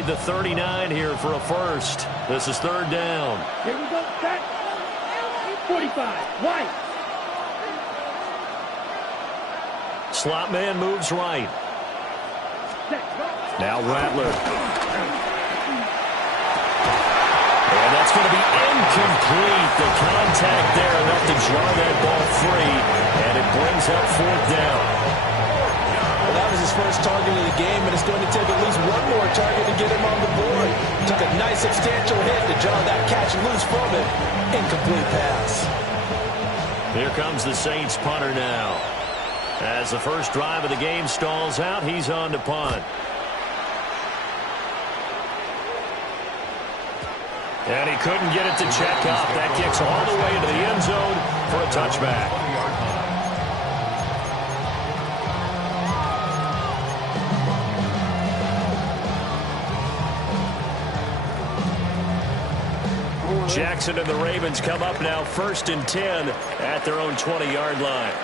carried the 39 here for a first. This is third down. Here we go. Back. 45. White. Slot man moves right. Now Rattler. And that's going to be incomplete. The contact there enough to jar that ball free, and it brings up fourth down. Well, that was his first target of the game, and it's going to take at least one more target to get him on the board. Took a nice substantial hit to jar that catch loose from him. Incomplete pass. Here comes the Saints punter now. As the first drive of the game stalls out, he's on to punt. And he couldn't get it to check up. That kicks all the way into the end zone for a touchback. Jackson and the Ravens come up now 1st and 10 at their own 20-yard line.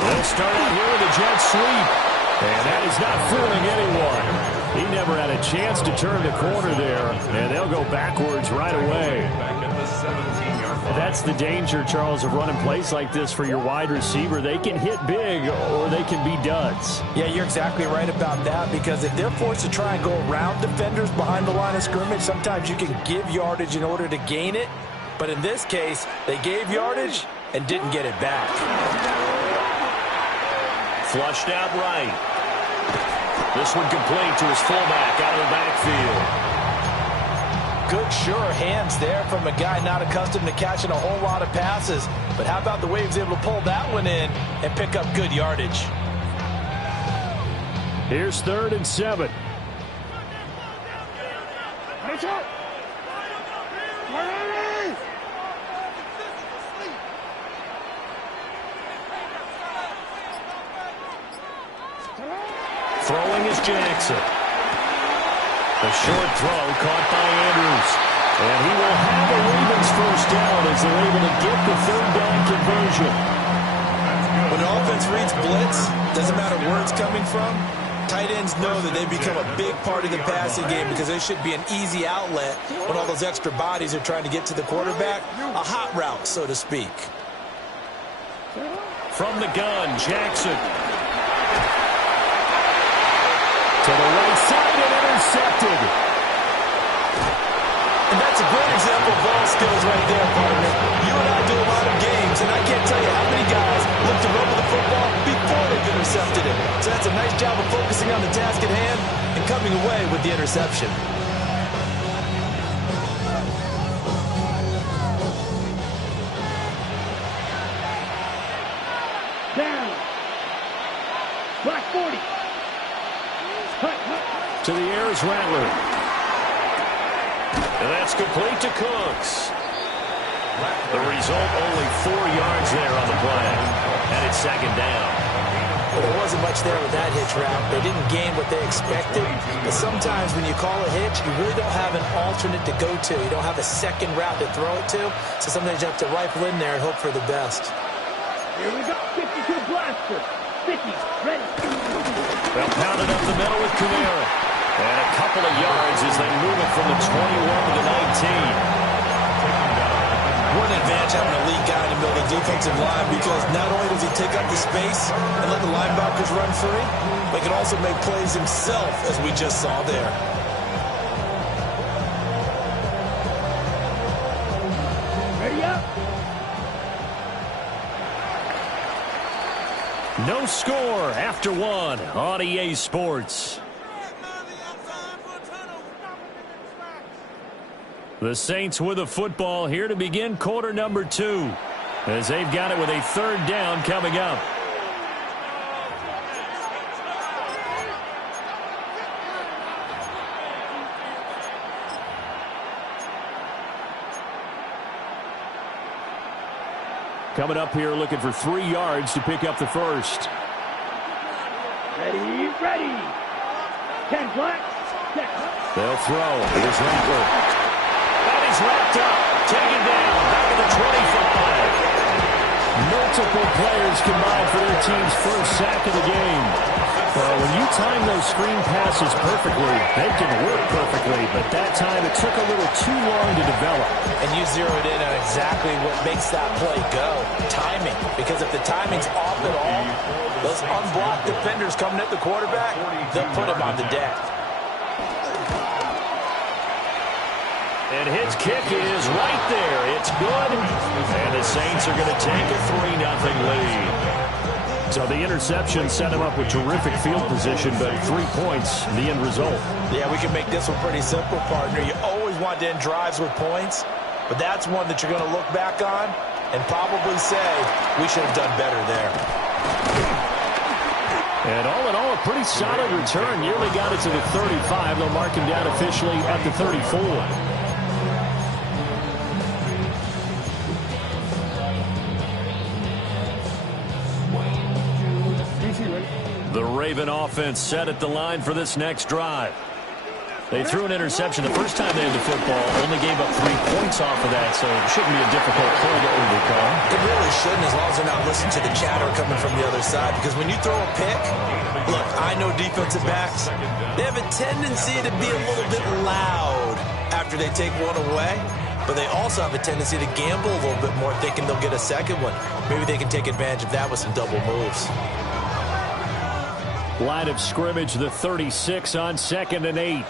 They'll start out here with a jet sweep. And that is not fooling anyone. He never had a chance to turn the corner there, and they'll go backwards right away. That's the danger, Charles, of running plays like this for your wide receiver. They can hit big or they can be duds. Yeah, you're exactly right about that, because if they're forced to try and go around defenders behind the line of scrimmage, sometimes you can give yardage in order to gain it. But in this case, they gave yardage and didn't get it back. Flushed out right. This one complete to his fullback out of the backfield. Good, sure hands there from a guy not accustomed to catching a whole lot of passes. But how about the way he was able to pull that one in and pick up good yardage? Here's 3rd and 7. Throwing is Jackson. A short throw caught by Andrews. And he will have a Ravens first down as they're able to get the 3rd down conversion. When an offense reads blitz, doesn't matter where it's coming from, tight ends know that they become a big part of the passing game because they should be an easy outlet when all those extra bodies are trying to get to the quarterback. A hot route, so to speak. From the gun, Jackson. To the right side and intercepted. And that's a great example of ball skills right there, partner. You and I do a lot of games, and I can't tell you how many guys look to run with the football before they've intercepted it. So that's a nice job of focusing on the task at hand and coming away with the interception. Down. Black 40. To the air is Rattler. And that's complete to Cooks. The result, only 4 yards there on the play. And it's 2nd down. Well, there wasn't much there with that hitch route. They didn't gain what they expected. But sometimes when you call a hitch, you really don't have an alternate to go to. You don't have a second route to throw it to. So sometimes you have to rifle in there and hope for the best. Here we go. 52 blaster. 50. Ready. They'll pound it up the middle with Kamara. And a couple of yards as they move it from the 21 to the 19. What an advantage having a lead guy in the middle of the defensive line, because not only does he take up the space and let the linebackers run free, but he can also make plays himself, as we just saw there. Ready up. No score after 1 on EA Sports. The Saints with the football here to begin quarter number 2, as they've got it with a 3rd down coming up. Coming up here looking for 3 yards to pick up the first. Ready, ready. 10 black. They'll throw. Here's Rattler. And he's wrapped up. Taken down. Back at the 25. Multiple players combined for their team's first sack of the game. Well, when you time those screen passes perfectly, they can work perfectly, but that time it took a little too long to develop. And you zeroed in on exactly what makes that play go, timing. Because if the timing's off at all, those unblocked defenders coming at the quarterback, they'll put him on the deck. And his kick is right there. It's good. And the Saints are going to take a 3-0 lead. So the interception set him up with terrific field position, but 3 points, the end result. Yeah, we can make this one pretty simple, partner. You always want to end drives with points, but that's one that you're going to look back on and probably say, we should have done better there. And all in all, a pretty solid return. Nearly got it to the 35. They'll mark him down officially at the 34. The Raven offense set at the line for this next drive. They threw an interception the first time they had the football, only gave up 3 points off of that, so it shouldn't be a difficult play to overcome. It really shouldn't, as long as they're not listening to the chatter coming from the other side, because when you throw a pick, look, I know defensive backs, they have a tendency to be a little bit loud after they take one away, but they also have a tendency to gamble a little bit more, thinking they'll get a second one. Maybe they can take advantage of that with some double moves. Line of scrimmage, the 36 on 2nd and 8.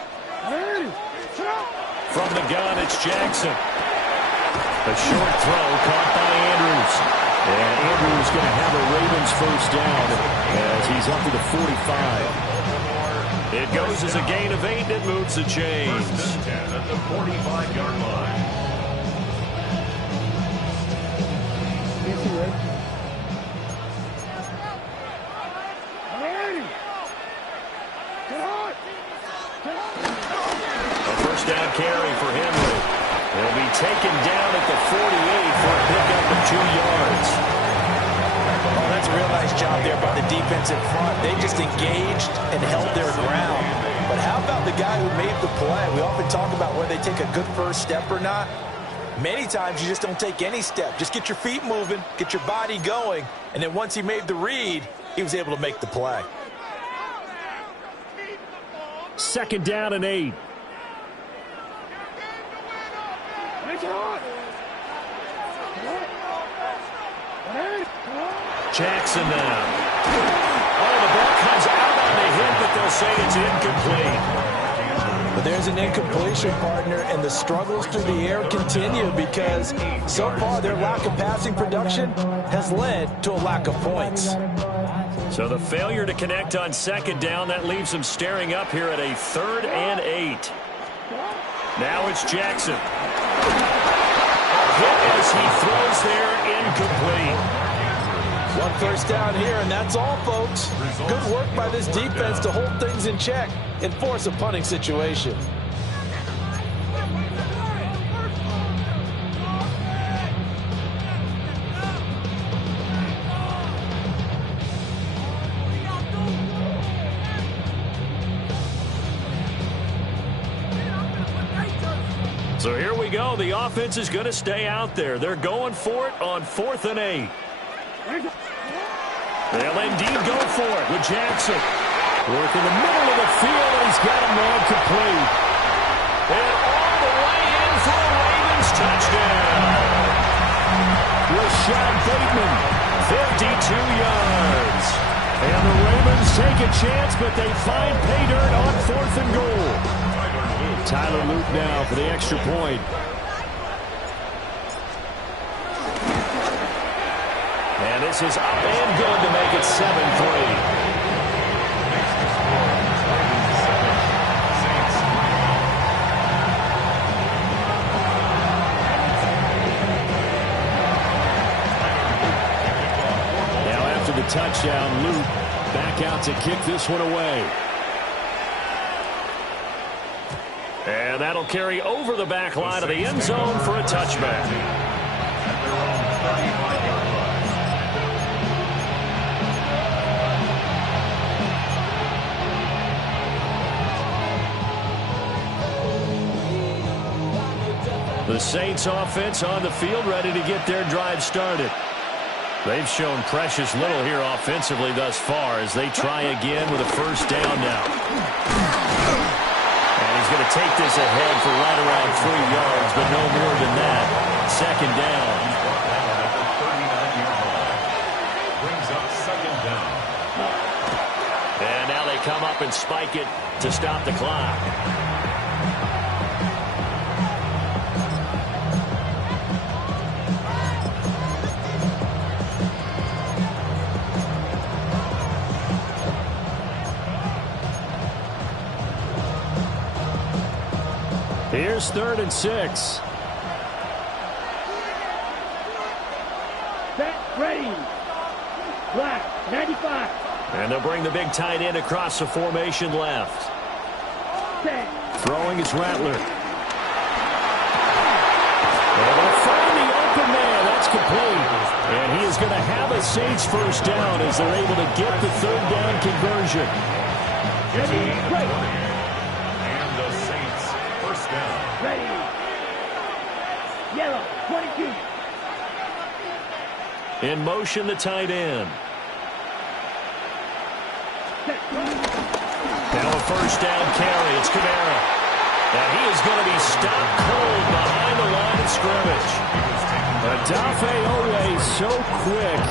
From the gun, it's Jackson. A short throw caught by Andrews. And Andrews going to have a Ravens first down as he's up to the 45. It goes as a gain of 8. It moves the chains. At the 45-yard line. Down carry for Henry. He'll be taken down at the 48 for a pickup of 2 yards. Oh, that's a real nice job there by the defense in front. They just engaged and held their ground. But how about the guy who made the play? We often talk about whether they take a good first step or not. Many times you just don't take any step. Just get your feet moving, get your body going, and then once he made the read, he was able to make the play. 2nd down and 8. Jackson now. Oh, the ball comes out on the hit, but they'll say it's incomplete. But there's an incompletion, partner, and the struggles through the air continue because so far their lack of passing production has led to a lack of points. So the failure to connect on 2nd down, that leaves them staring up here at a 3rd and 8. Now it's Jackson. Hit as he throws there, incomplete. 1 first down here, and that's all, folks. Good work by this defense to hold things in check and force a punting situation. So here we go. The offense is going to stay out there. They're going for it on 4th and 8. They'll indeed go for it with Jackson. Work in the middle of the field, and he's got a man complete. And all the way in for a Ravens touchdown. Rashad Bateman, 52 yards. And the Ravens take a chance, but they find pay dirt on 4th and goal. Tyler Luke now for the extra point. And this is up and good to make it 7-3. Now after the touchdown, Luke back out to kick this one away. And that'll carry over the back line of the end zone for a touchback. The Saints offense on the field ready to get their drive started. They've shown precious little here offensively thus far as they try again with a first down now. And he's going to take this ahead for right around 3 yards, but no more than that. Second down. And now they come up and spike it to stop the clock. Here's 3rd and 6. Set, ready. Black, 95. And they'll bring the big tight end across the formation left. Set. Throwing is Rattler. And they'll find the open man. That's complete. And he is going to have a Saints first down as they're able to get the 3rd down conversion. Ready, break. And the Saints first down. Ready. Yellow, 22. In motion, the tight end. Now a first down carry. It's Kamara. And he is going to be stopped cold behind the line of scrimmage. Adafe Owe so quick,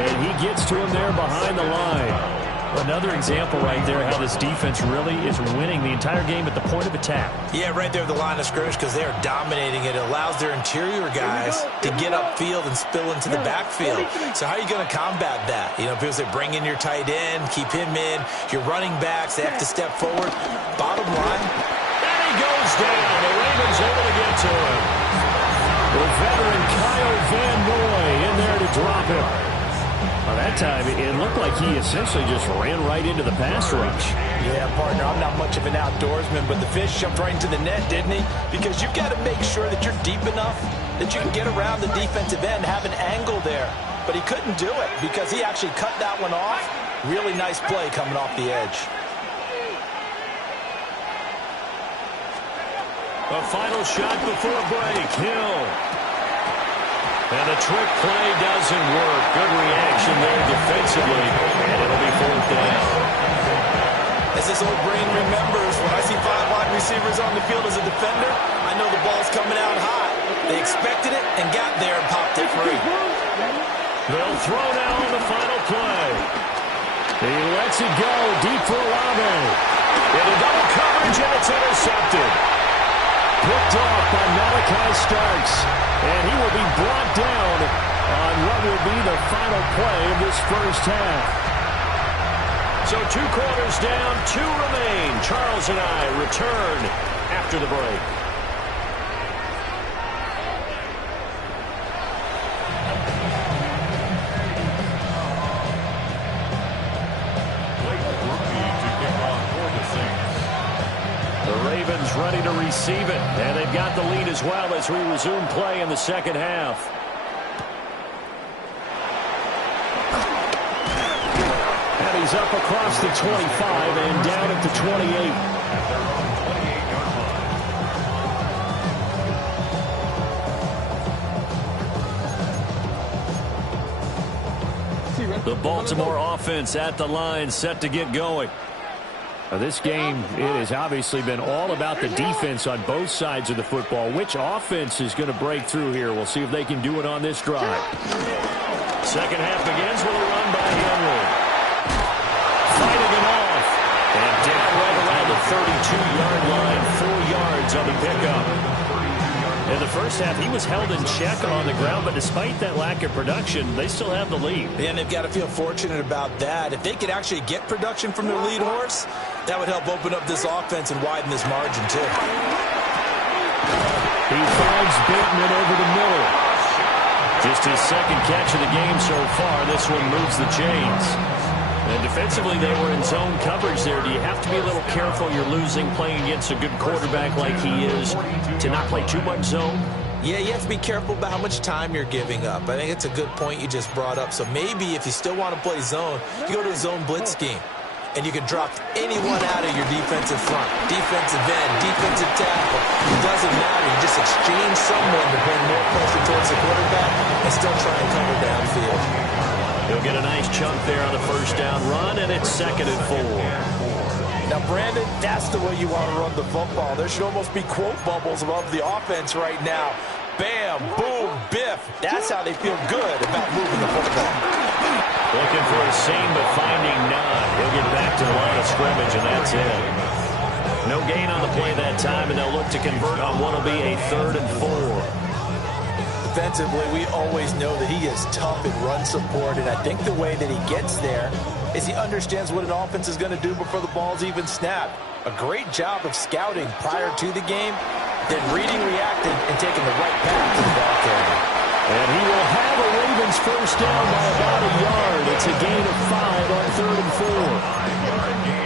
and he gets to him there behind the line. Another example right there how this defense really is winning the entire game at the point of attack. Yeah, right there at the line of scrimmage because they are dominating it. It allows their interior guys to get upfield and spill into the backfield. So how are you going to combat that? You know, because they bring in your tight end, keep him in. Your running backs, they have to step forward. Bottom line. And he goes down. The Ravens able to get to him. The veteran Kyle Van Noy in there to drop him. Well, that time, it looked like he essentially just ran right into the pass rush. Yeah, partner, I'm not much of an outdoorsman, but the fish jumped right into the net, didn't he? Because you've got to make sure that you're deep enough that you can get around the defensive end, have an angle there. But he couldn't do it because he actually cut that one off. Really nice play coming off the edge. A final shot before break. Hill. And the trick play doesn't work. Good reaction there defensively. And it'll be 4th down. As this old brain remembers, when I see 5 wide receivers on the field as a defender, I know the ball's coming out high. They expected it and got there and popped it free. They'll throw now on the final play. He lets it go deep for Olave. Into double coverage, and it's intercepted. Picked off by Malachi Starks. And he will be brought down on what will be the final play of this first half. So 2 quarters down, 2 remain. Charles and I return after the break. The Ravens ready to receive it, and they've got the lead as well as we resume play in the second half. And he's up across the 25 and down at the 28. The Baltimore offense at the line, set to get going. This game, it has obviously been all about the defense on both sides of the football. Which offense is going to break through here? We'll see if they can do it on this drive. Second half begins with a run by Henry. Fighting it off. And down right around the 32-yard line. 4 yards on the pickup. In the first half, he was held in check on the ground, but despite that lack of production, they still have the lead. And they've got to feel fortunate about that. If they could actually get production from their lead horse, that would help open up this offense and widen this margin, too. He finds Bateman over the middle. Just his second catch of the game so far. This one moves the chains. And defensively, they were in zone coverage there. Do you have to be a little careful? You're losing playing against a good quarterback like he is to not play too much zone? Yeah, you have to be careful about how much time you're giving up. I think it's a good point you just brought up. So maybe if you still want to play zone, you go to a zone blitz scheme. And you can drop anyone out of your defensive front, defensive end, defensive tackle. It doesn't matter. You just exchange someone to bring more pressure towards the quarterback and still try and cover downfield. He'll get a nice chunk there on the first down run, and it's 2nd and 4. Now, Brandon, that's the way you want to run the football. There should almost be quote bubbles above the offense right now. Bam, boom, biff. That's how they feel good about moving the football. Looking for a seam, but finding none. He'll get back to the line of scrimmage, and that's it. No gain on the play that time, and they'll look to convert on what will be a 3rd and 4. Defensively, we always know that he is tough in run support, and I think the way that he gets there is he understands what an offense is going to do before the ball's even snapped. A great job of scouting prior to the game, then reading, reacting, and taking the right path to the ball carrier. And he will have a Ravens first down by about a yard. It's a gain of 5 on 3rd and 4.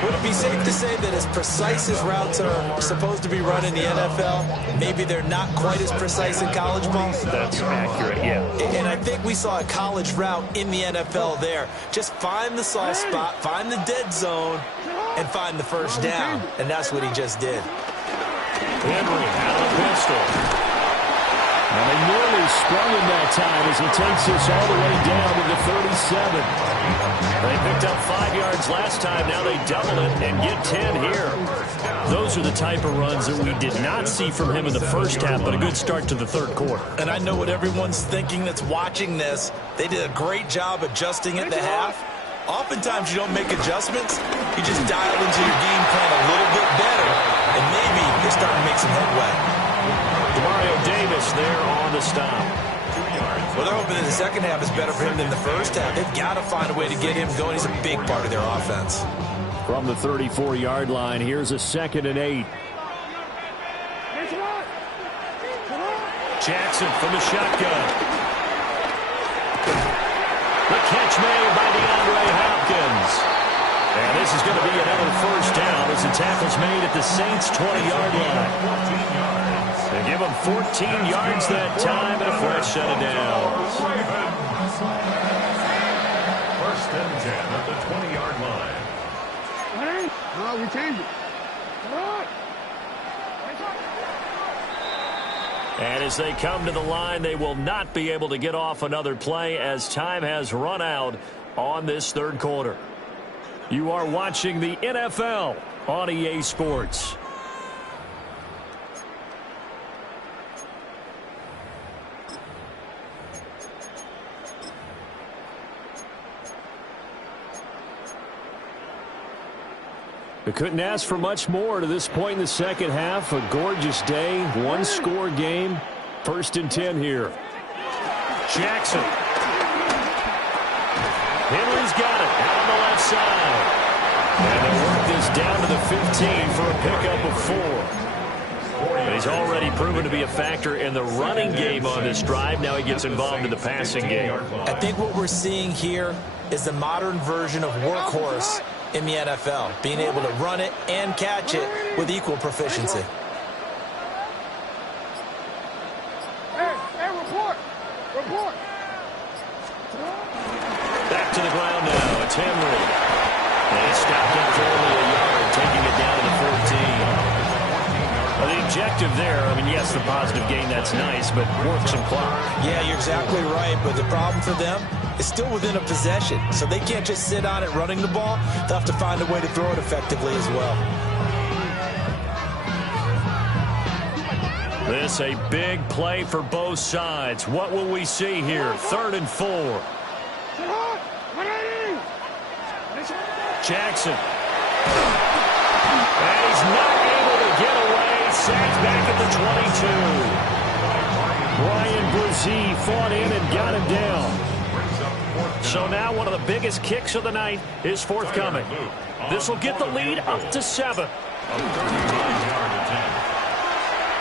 Would it be safe to say that as precise as routes are supposed to be run in the NFL, maybe they're not quite as precise in college ball? That's accurate, yeah. And I think we saw a college route in the NFL there. Just find the soft spot, find the dead zone, and find the first down. And that's what he just did. Henry out of the pistol. And they nearly sprung him that time as he takes this all the way down to the 37. They picked up 5 yards last time. Now they double it and get 10 here. Those are the type of runs that we did not see from him in the first half, but a good start to the 3rd quarter. And I know what everyone's thinking that's watching this. They did a great job adjusting at the half. Oftentimes you don't make adjustments. You just dial into your game plan a little bit better, and maybe you're starting to make some headway. Mario Davis there on the stop. Well, they're hoping that the second half is better for him than the first half. They've got to find a way to get him going. He's a big part of their offense. From the 34-yard line, here's a 2nd and 8. Jackson from the shotgun. The catch made by DeAndre Hopkins. And this is going to be another first down as the tackle's made at the Saints' 20-yard line. They give him 14 yards that time, and a flash shut it down. First and 10 at the 20-yard line. No, we changed it. And as they come to the line, they will not be able to get off another play as time has run out on this 3rd quarter. You are watching the NFL on EA Sports. We couldn't ask for much more to this point in the second half. A gorgeous day, 1-score game. 1st and 10 here. Jackson. Henry's got it out on the left side. And they work this down to the 15 for a pickup of 4. And he's already proven to be a factor in the running game on this drive. Now he gets involved in the passing game. I think what we're seeing here is the modern version of workhorse in the NFL, being able to run it and catch it with equal proficiency. Hey, report! Report! Back to the ground now. It's Henry. And he stopped up for only a yard, taking it down to the 14. Well, the objective there, I mean, yes, the positive gain, that's nice, but work some clock. Yeah, you're exactly right, but the problem for them is still within a possession, so they can't just sit on it running the ball. They'll have to find a way to throw it effectively as well. This a big play for both sides. What will we see here? 3rd and 4. Jackson. And he's not able to get away. Sacked back at the 22. Brian Brzee fought in and got him down. So now one of the biggest kicks of the night is forthcoming. This will get the lead up to 7.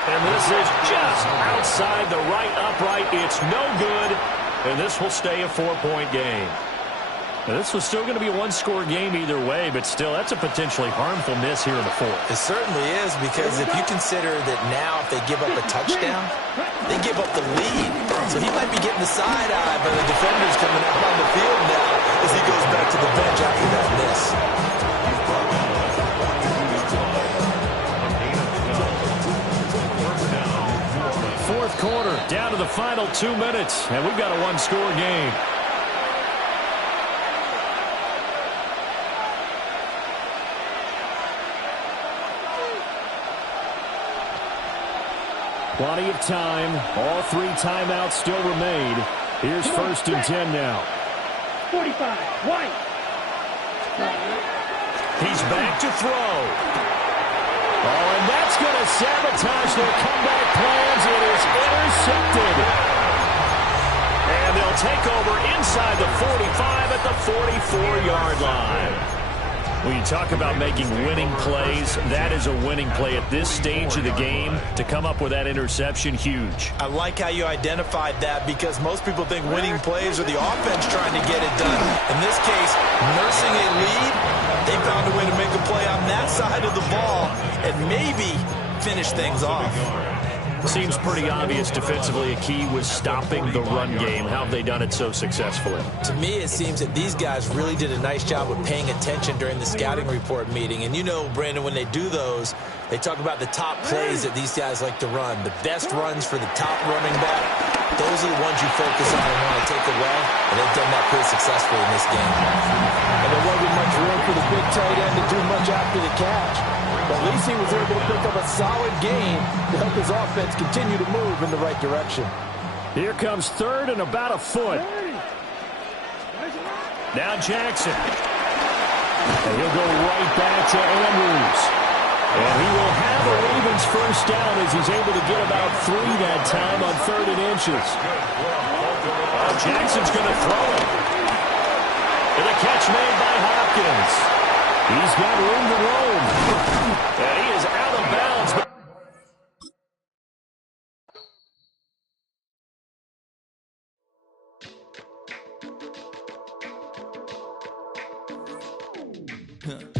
And this is just outside the right upright. It's no good. And this will stay a 4-point game. Now, this was still going to be a 1-score game either way, but still, that's a potentially harmful miss here in the 4th. It certainly is, because if you consider that now if they give up a touchdown, they give up the lead. So he might be getting the side eye by the defenders coming up on the field now as he goes back to the bench after that miss. 4th quarter, down to the final 2 minutes, and we've got a 1-score game. Plenty of time. All 3 timeouts still remain. Here's 1st and 10 now. 45, White. He's back to throw. Oh, and that's going to sabotage their comeback plans. It is intercepted. And they'll take over inside the 45 at the 44-yard line. When you talk about making winning plays, that is a winning play at this stage of the game. To come up with that interception, huge. I like how you identified that because most people think winning plays are the offense trying to get it done. In this case, nursing a lead, they found a way to make a play on that side of the ball and maybe finish things off. Seems pretty obvious defensively a key was stopping the run game. How have they done it so successfully? To me, it seems that these guys really did a nice job of paying attention during the scouting report meeting. And you know, Brandon, when they do those, they talk about the top plays that these guys like to run. The best runs for the top running back, those are the ones you focus on and want to take away. And they've done that pretty successfully in this game. And there wasn't much room for the big tight end to do much after the catch. But at least he was able to pick up a solid gain to help his offense continue to move in the right direction. Here comes 3rd and about a foot. Now Jackson. And he'll go right back to Andrews. And he will have a Ravens 1st down as he's able to get about 3 that time on 3rd and inches. Jackson's going to throw it. And a catch made by Hopkins. He's got room to roam. And he is out of bounds.